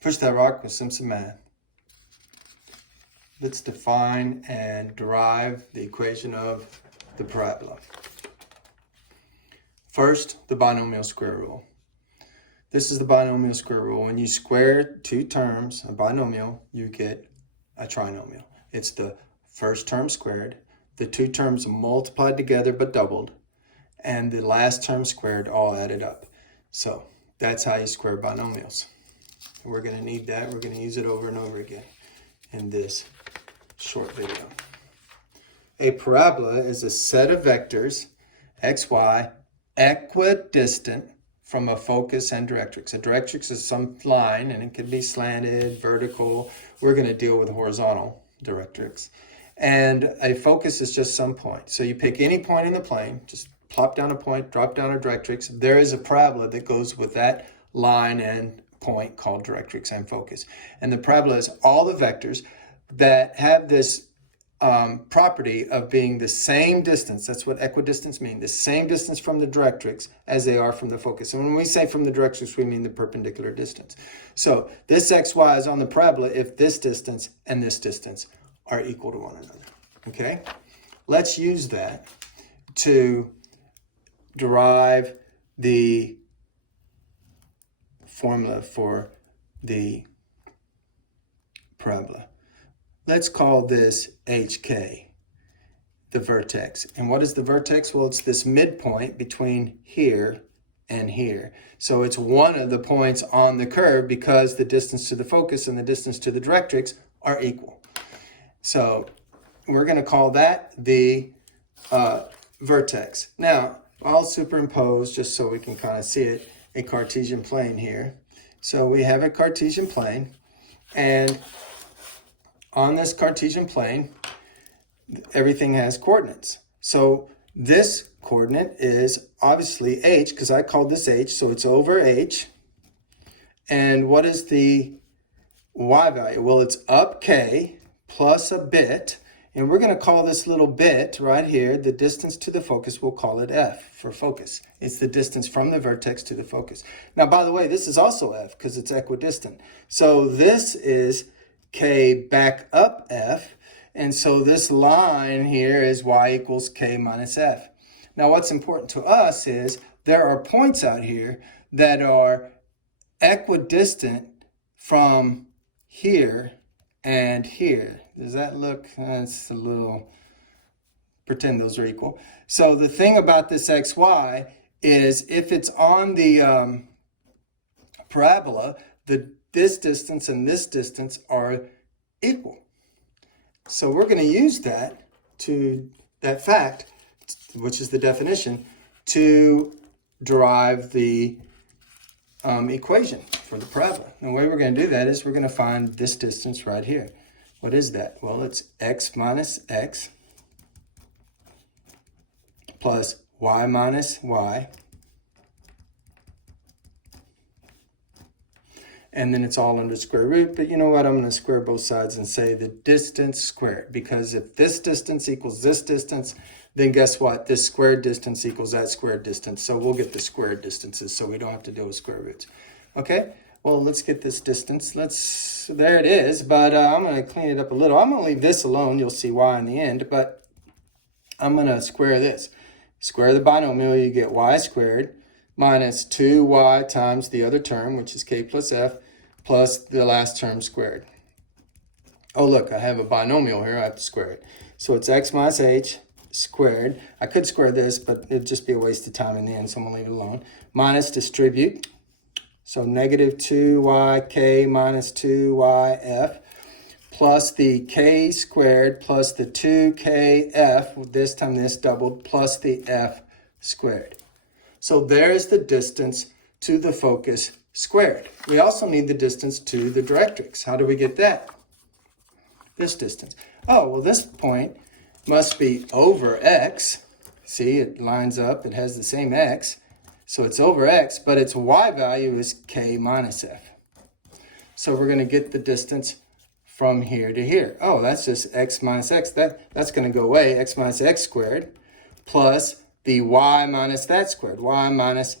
Push that rock with some math. Let's define and derive the equation of the parabola. First, the binomial square rule. This is the binomial square rule. When you square two terms, a binomial, you get a trinomial. It's the first term squared, the two terms multiplied together but doubled, and the last term squared all added up. So that's how you square binomials. We're going to need that. We're going to use it over and over again in this short video. A parabola is a set of vectors, x, y, equidistant from a focus and directrix. A directrix is some line, and it can be slanted, vertical. We're going to deal with horizontal directrix. And a focus is just some point. So you pick any point in the plane, just plop down a point, drop down a directrix. There is a parabola that goes with that line and point called directrix and focus. And the parabola is all the vectors that have this property of being the same distance. That's what equidistance means. The same distance from the directrix as they are from the focus. And when we say from the directrix, we mean the perpendicular distance. So this xy is on the parabola if this distance and this distance are equal to one another. Okay? Let's use that to derive the formula for the parabola. Let's call this HK, the vertex. And what is the vertex? Well, it's this midpoint between here and here. So it's one of the points on the curve because the distance to the focus and the distance to the directrix are equal. So we're going to call that the vertex. Now, I'll superimpose, just so we can kind of see it, a Cartesian plane here. So we have a Cartesian plane, and on this Cartesian plane, everything has coordinates. So this coordinate is obviously h, because I called this h, so it's over h. And what is the y value? Well, it's up k plus a bit. And we're going to call this little bit right here, the distance to the focus, we'll call it f for focus. It's the distance from the vertex to the focus. Now, by the way, this is also f because it's equidistant. So this is k back up f. And so this line here is y equals k minus f. Now, what's important to us is there are points out here that are equidistant from here and here. Does that look, that's a little, pretend those are equal. So the thing about this xy is if it's on the parabola, this distance and this distance are equal. So we're going to use that fact, which is the definition, to derive the equation for the parabola. And the way we're going to do that is we're going to find this distance right here. What is that? Well, it's x minus x plus y minus y. And then it's all under square root. But you know what? I'm going to square both sides and say the distance squared. Because if this distance equals this distance, then guess what? This squared distance equals that squared distance. So we'll get the squared distances so we don't have to deal with square roots. Okay? Well, let's get this distance. There it is, but I'm going to clean it up a little. I'm going to leave this alone. You'll see why in the end, but I'm going to square this. Square the binomial, you get y squared minus 2y times the other term, which is k plus f, plus the last term squared. Oh, look, I have a binomial here. I have to square it. So it's x minus h squared. I could square this, but it'd just be a waste of time in the end, so I'm going to leave it alone. Minus distribute. So negative 2yk minus 2yf plus the k squared plus the 2kf, this time this doubled, plus the f squared. So there's the distance to the focus squared. We also need the distance to the directrix. How do we get that? This distance. Oh, well, this point must be over x. See, it lines up. It has the same x. So it's over x, but its y value is k minus f. So we're going to get the distance from here to here. Oh, that's just x minus x. That's going to go away. X minus x squared plus the y minus that squared. Y minus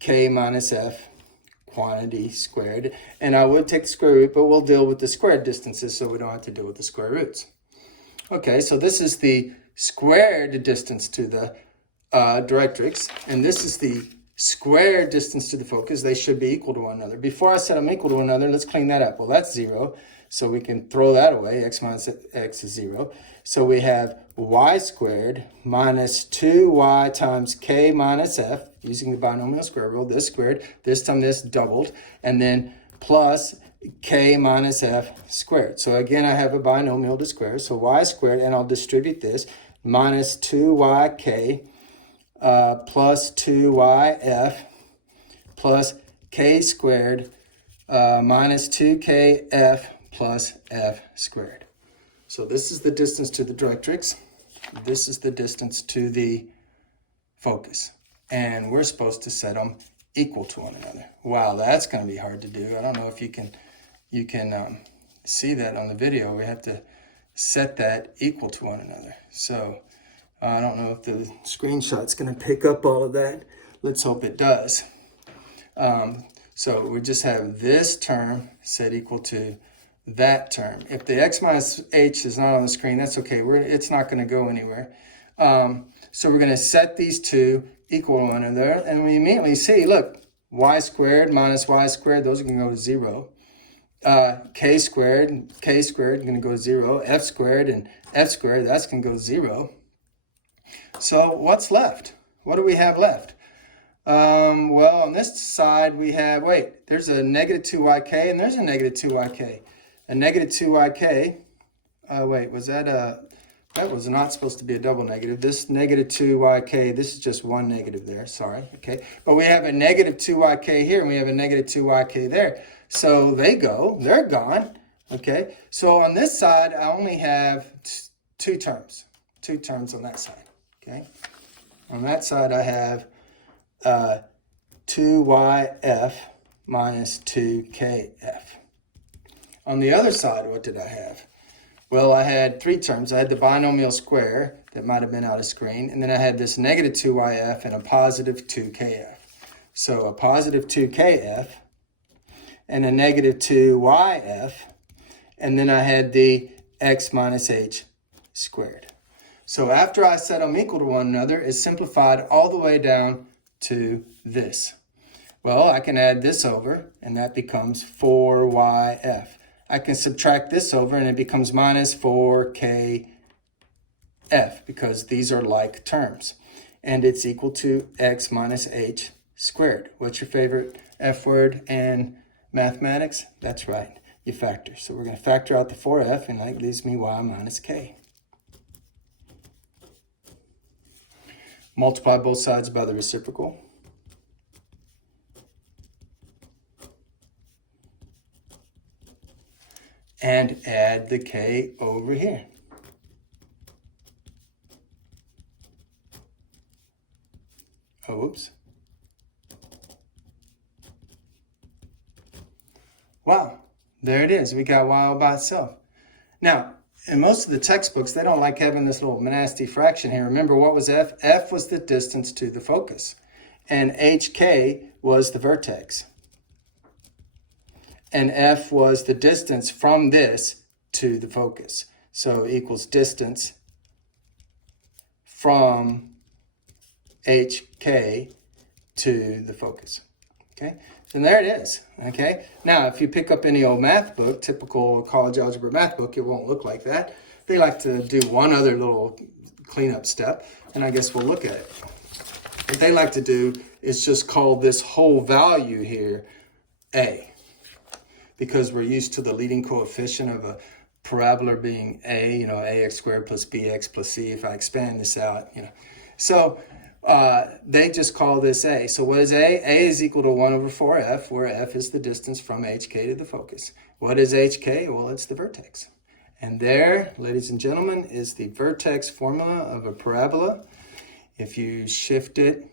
k minus f quantity squared. And I would take the square root, but we'll deal with the squared distances so we don't have to deal with the square roots. Okay, so this is the squared distance to the directrix, and this is the squared distance to the focus. They should be equal to one another. Before I set them equal to one another, let's clean that up. Well, that's 0, so we can throw that away. X minus x is 0. So we have y squared minus 2y times k minus f, using the binomial square rule, this squared, this time this doubled, and then plus k minus f squared. So again, I have a binomial to square, so y squared, and I'll distribute this, minus 2yk plus 2yf plus k squared minus 2kf plus f squared. So this is the distance to the directrix. This is the distance to the focus. And we're supposed to set them equal to one another. Wow, that's going to be hard to do. I don't know if you can see that on the video. We have to set that equal to one another. So I don't know if the screenshot's going to pick up all of that. Let's hope it does. So we just have this term set equal to that term. If the x minus h is not on the screen, that's okay. It's not going to go anywhere. So we're going to set these two equal to one another, and we immediately see, look, y squared minus y squared, those are going to go to 0. K squared going to go 0. F squared and f squared, that's going to go 0. So what's left? What do we have left? Well, on this side we have, there's a negative 2yk and there's a negative 2yk. A negative 2yk, was that was not supposed to be a double negative. This negative 2yk, this is just one negative there, sorry, okay. But we have a negative 2yk here and we have a negative 2yk there. So they're gone, okay. So on this side, I only have two terms on that side, okay. On that side, I have 2yf minus 2kf. On the other side, what did I have? Well, I had three terms. I had the binomial square that might have been out of screen, and then I had this negative 2yf and a positive 2kf. So a positive 2kf and a negative 2yf, and then I had the x minus h squared. So after I set them equal to one another, it's simplified all the way down to this. Well, I can add this over, and that becomes 4yf. I can subtract this over, and it becomes minus 4kf, because these are like terms. And it's equal to x minus h squared. What's your favorite F word in mathematics? That's right, you factor. So we're going to factor out the 4f, and that leaves me y minus k. Multiply both sides by the reciprocal. And add the k over here. Oh, whoops. Wow, there it is. We got y all by itself. Now, in most of the textbooks, they don't like having this little nasty fraction here. Remember, what was f? F was the distance to the focus, and hk was the vertex. And f was the distance from this to the focus. So equals distance from hk to the focus. Okay, so there it is. Okay, now if you pick up any old math book, typical college algebra math book, it won't look like that. They like to do one other little cleanup step, and I guess we'll look at it. What they like to do is just call this whole value here a, because we're used to the leading coefficient of a parabola being a, ax squared plus bx plus c. If I expand this out, So they just call this a. So what is a? A is equal to 1 over 4f, where f is the distance from hk to the focus. What is hk? Well, it's the vertex. And there, ladies and gentlemen, is the vertex formula of a parabola. If you shift it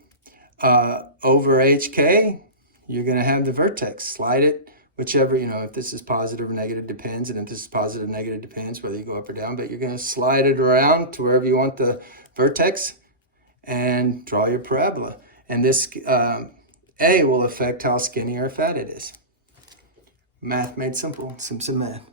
over hk, you're going to have the vertex. Slide it. Whichever, if this is positive or negative depends, and if this is positive, negative depends, whether you go up or down, but you're going to slide it around to wherever you want the vertex and draw your parabola. And this A will affect how skinny or fat it is. Math made simple. Simpson Math.